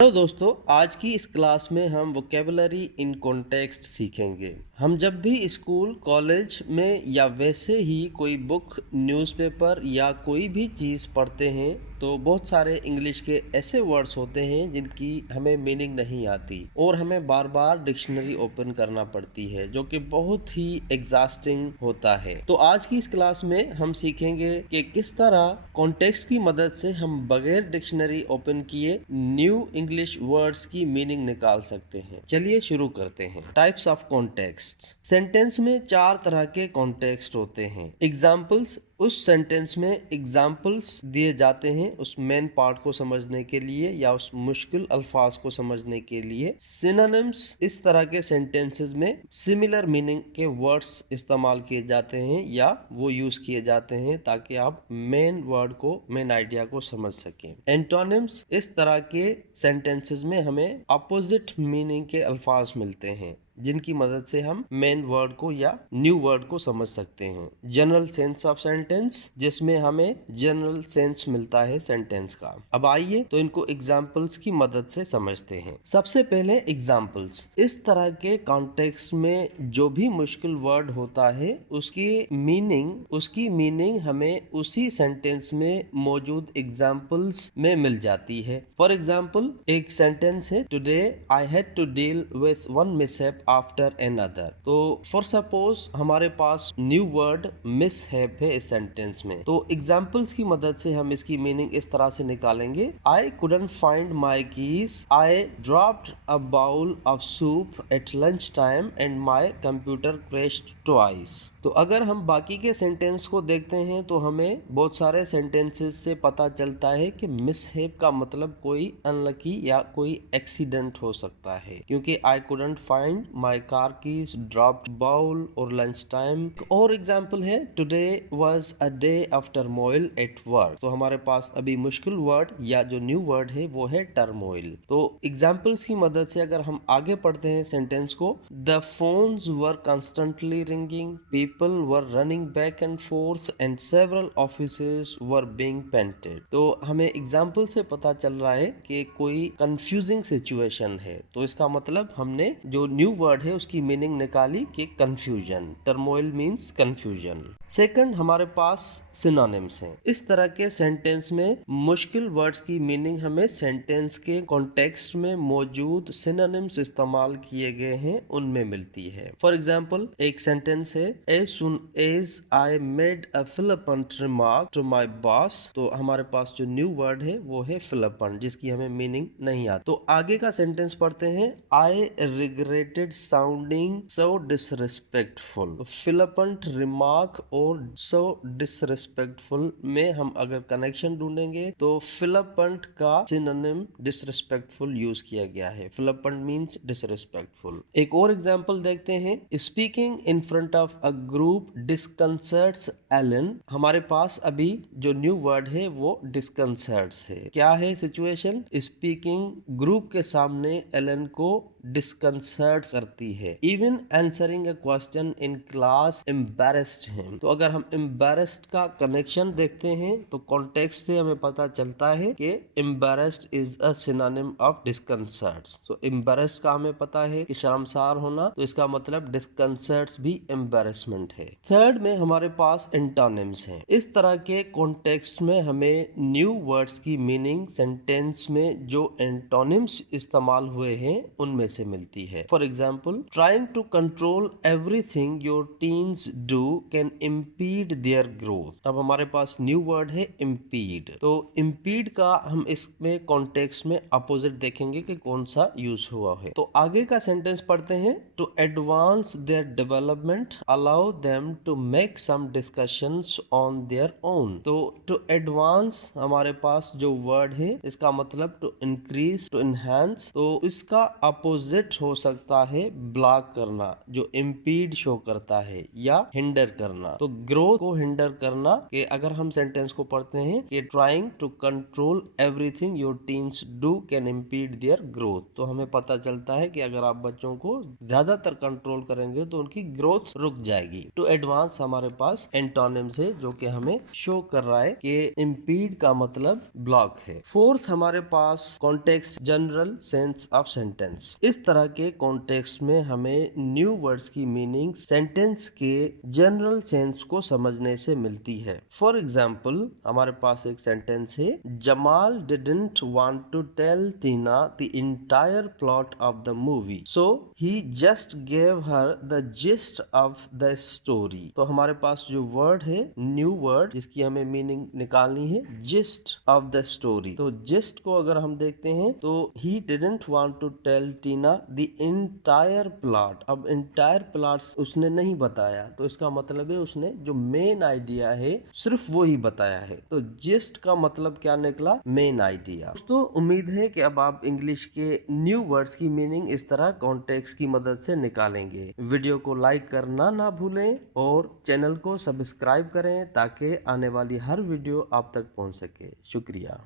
Hello दोस्तों, आज की इस क्लास में हम वोकेबलरी इन कॉन्टेक्स्ट सीखेंगे। हम जब भी स्कूल, कॉलेज में या वैसे ही कोई बुक, न्यूज़पेपर या कोई भी चीज़ पढ़ते हैं तो बहुत सारे इंग्लिश के ऐसे वर्ड्स होते हैं जिनकी हमें मीनिंग नहीं आती और हमें बार बार डिक्शनरी ओपन करना पड़ती है, जो कि बहुत ही एग्जॉस्टिंग होता है। तो आज की इस क्लास में हम सीखेंगे कि किस तरह कॉन्टेक्स्ट की मदद से हम बगैर डिक्शनरी ओपन किए न्यू इंग्लिश वर्ड्स की मीनिंग निकाल सकते हैं। चलिए शुरू करते हैं। Types of context. सेंटेंस में 4 तरह के कॉन्टेक्स्ट होते हैं। एग्जाम्पल्स, उस सेंटेंस में एग्जाम्पल्स दिए जाते हैं उस मेन पार्ट को समझने के लिए या उस मुश्किल अल्फाज को समझने के लिए। सिनोनिम्स, इस तरह के सेंटेंसेस में सिमिलर मीनिंग के वर्ड्स इस्तेमाल किए जाते हैं या वो यूज किए जाते हैं ताकि आप मेन वर्ड को, मेन आइडिया को समझ सकें। एंटोनिम्स, इस तरह के सेंटेंसेस में हमें अपोजिट मीनिंग के अल्फाज मिलते हैं जिनकी मदद से हम मेन वर्ड को या न्यू वर्ड को समझ सकते हैं। जनरल सेंस ऑफ सेंटेंस, जिसमें हमें जनरल सेंस मिलता है सेंटेंस का। अब आइए तो इनको एग्जाम्पल्स की मदद से समझते हैं। सबसे पहले एग्जाम्पल्स। इस तरह के कॉन्टेक्स्ट में जो भी मुश्किल वर्ड होता है उसकी मीनिंग हमें उसी सेंटेंस में मौजूद एग्जाम्पल्स में मिल जाती है। फॉर एग्जाम्पल, एक सेंटेंस है, today I had to deal with one mishap after another. तो फॉर सपोज हमारे पास न्यू वर्ड मिसहैप है इस सेंटेंस में, तो एग्जाम्पल्स की मदद से हम इसकी मीनिंग इस तरह से निकालेंगे। I couldn't find my keys, I dropped a bowl of soup at lunch time and my computer crashed twice. तो अगर हम बाकी के सेंटेंस को देखते हैं तो हमें बहुत सारे सेंटेंसेस से पता चलता है कि मिसहैप का मतलब कोई अनलकी या कोई एक्सीडेंट हो सकता है, क्योंकि I couldn't find my car keys, dropped bowl और लंच टाइम। और एग्जाम्पल है, today was a day of turmoil at work. तो हमारे पास अभी मुश्किल वर्ड या जो न्यू वर्ड है वो है टर्मोइल। तो एग्जाम्पल्स की मदद से अगर हम आगे पढ़ते हैं सेंटेंस को, the phones were constantly ringing, people were running back and forth and several offices were being painted। तो हमें एग्जाम्पल से पता चल रहा है कि कोई कंफ्यूजिंग सिचुएशन है, तो इसका मतलब हमने जो न्यू वर्ड है उसकी मीनिंग निकाली कि confusion. Turmoil means confusion. Second, हमारे पास सिनोनिम्स हैं। इस तरह के सेंटेंस में मुश्किल वर्ड्स की मीनिंग हमें सेंटेंस के कॉन्टेक्स्ट में मौजूद सिनोनिम्स इस्तेमाल किए गए हैं उनमें मिलती है। फॉर एग्जाम्पल, एक सेंटेंस है, as soon as I made a flippant remark to my boss। तो हमारे पास जो न्यू वर्ड है वो है flippant, जिसकी हमें मीनिंग नहीं आती। तो आगे का सेंटेंस पढ़ते हैं, I regretted sounding so disrespectful। flippant remark और so disrespectful में हम अगर कनेक्शन ढूंढेंगे तो flippant का सिनोनिम disrespectful यूज किया गया है। flippant means disrespectful। एक और एग्जांपल देखते हैं, speaking in front of a group disconcerts Ellen. हमारे पास अभी जो न्यू वर्ड है वो डिस्कंसर्ट्स है। क्या है सिचुएशन? स्पीकिंग ग्रुप के सामने एलन को डिस्कंसर्ट करती है। Even answering a question in class embarrassed him. तो अगर हम एम्बैरेस्ड का कनेक्शन देखते हैं तो कॉन्टेक्स्ट से हमें पता चलता है कि embarrassed is a synonym of disconcerts. तो एम्बैरेस्ड का हमें पता है कि शर्मसार होना, तो इसका मतलब डिस्कंसर्ट्स भी एम्बैरेसमेंट है। थर्ड में हमारे पास एंटोनिम्स हैं। इस तरह के कॉन्टेक्स्ट में हमें न्यू वर्ड्स की मीनिंग सेंटेंस में जो एंटोनिम्स इस्तेमाल हुए हैं उनमें से मिलती है। For example, trying to control everything your teens do can impede their growth. अब हमारे पास न्यू वर्ड है इम्पीड। तो इम्पीड का हम इसमें कॉन्टेक्स्ट में अपोजिट देखेंगे कि कौन सा यूज हुआ है। तो आगे का सेंटेंस पढ़ते हैं, to advance their development allow them to make some discussions on their own. तो टू एडवांस हमारे पास जो वर्ड है इसका मतलब टू इंक्रीज, टू इनहेंस। तो इसका अपोजिट हो सकता है ब्लॉक करना, जो इम्पीड शो करता है, या हिंडर करना। तो ग्रोथ को हिंडर करना, कि अगर हम सेंटेंस को पढ़ते हैं कि trying to control everything your teens do can impede their growth, तो हमें पता चलता है कि अगर आप बच्चों को ज्यादातर कंट्रोल करेंगे तो उनकी ग्रोथ रुक जाएगी। टू एडवांस हमारे पास एंटोनिम्स है जो कि हमें शो कर रहा है कि इम्पीड का मतलब ब्लॉक है। फोर्थ हमारे पास context, general sense of sentence. इस तरह के कॉन्टेक्स्ट में हमें न्यू वर्ड्स की मीनिंग सेंटेंस के जनरल सेंस को समझने से मिलती है। फॉर एग्जाम्पल हमारे पास एक सेंटेंस है, Jamal didn't want to tell Tina the entire plot of the movie, so he just gave her the gist of the story. तो हमारे पास जो वर्ड है न्यू वर्ड, जिसकी हमें मीनिंग निकालनी है, जिस्ट ऑफ द स्टोरी। तो जिस्ट को अगर हम देखते हैं तो he didn't want to tell Tina the entire plot. अब इंटायर प्लॉट उसने नहीं बताया, तो इसका मतलब है उसने जो मेन आइडिया है सिर्फ वो ही बताया है। तो जिस्ट का मतलब क्या निकला, मेन आइडिया। दोस्तों उम्मीद है कि अब आप इंग्लिश के न्यू वर्ड्स की मीनिंग इस तरह कॉन्टेक्स्ट की मदद से निकालेंगे। वीडियो को लाइक करना ना भूलें और चैनल को सब्सक्राइब करें ताकि आने वाली हर वीडियो आप तक पहुंच सके। शुक्रिया।